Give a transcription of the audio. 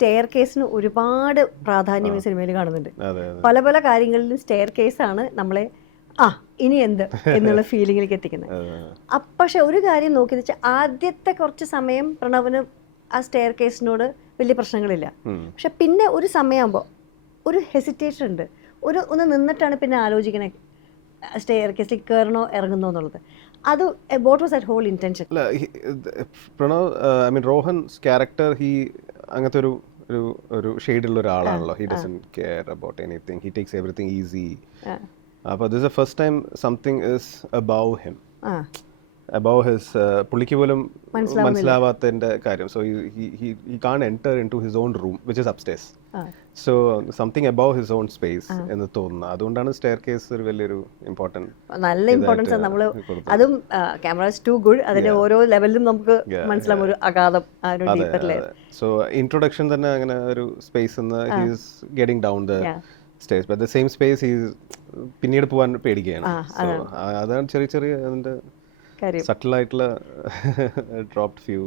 Stair കേസിന് ഒരുപാട് പ്രാധാന്യം ഈ സിനിമയിൽ കാണുന്നുണ്ട്. അതെ പല പല കാര്യങ്ങളിലും സ്റ്റെയർ കേസാണ് നമ്മളെ ഇനി എന്ത് എന്നുള്ള ഫീലിങ്ങിലേക്ക് എത്തിക്കുന്നത്. പക്ഷെ ഒരു കാര്യം നോക്കിയെന്ന് വെച്ചാൽ ആദ്യത്തെ കുറച്ച് സമയം പ്രണവിന് ആ സ്റ്റെയർ കേസിനോട് വലിയ പ്രശ്നങ്ങളില്ല. പക്ഷെ പിന്നെ ഒരു സമയമാകുമ്പോൾ ഒരു ഹെസിറ്റേഷൻ ഉണ്ട്. ഒന്ന് നിന്നിട്ടാണ് പിന്നെ ആലോചിക്കണേ സ്റ്റെയർ കേസിലേക്ക് കയറണോ ഇറങ്ങുന്നോ എന്നുള്ളത്. അത് what was that whole intention? Pranav I mean Rohan's character അങ്ങനത്തെ ഒരു ഷെയ്ഡുള്ള ഒരാളാണല്ലോ. He doesn't care about anything, he takes everything easy. അപ്പോൾ this the first time something is above him, above his. പുള്ളിക്ക് പോലും മനസ്സിലാവാത്തതിൻ്റെ കാര്യം. So he can't enter into his own room which is upstairs. So something above his own space എന്ന് തോന്നുന്നു. അതുകൊണ്ടാണ് stair case ഒരു വലിയൊരു നല്ല ഇമ്പോർട്ടൻസ് നമ്മൾ അതും ക്യാമറ ടു ഗുഡ്. അതിന്റെ ഓരോ ലെവലിലും നമുക്ക് മനസ്സിലാവും ഒരു അഗാധം. സോ ഇൻട്രൊഡക്ഷൻ തന്നെ അങ്ങനെ ഒരു space he's getting down the stage, but the same space he's പിന്നീട് പോകാൻ പേടിക്കുകയാണ്. സോ അതാണ് ചെറിയ അതിന്റെ സട്ടിലായിട്ടുള്ള ഡ്രോപ്ഡ് ഫ്യൂ.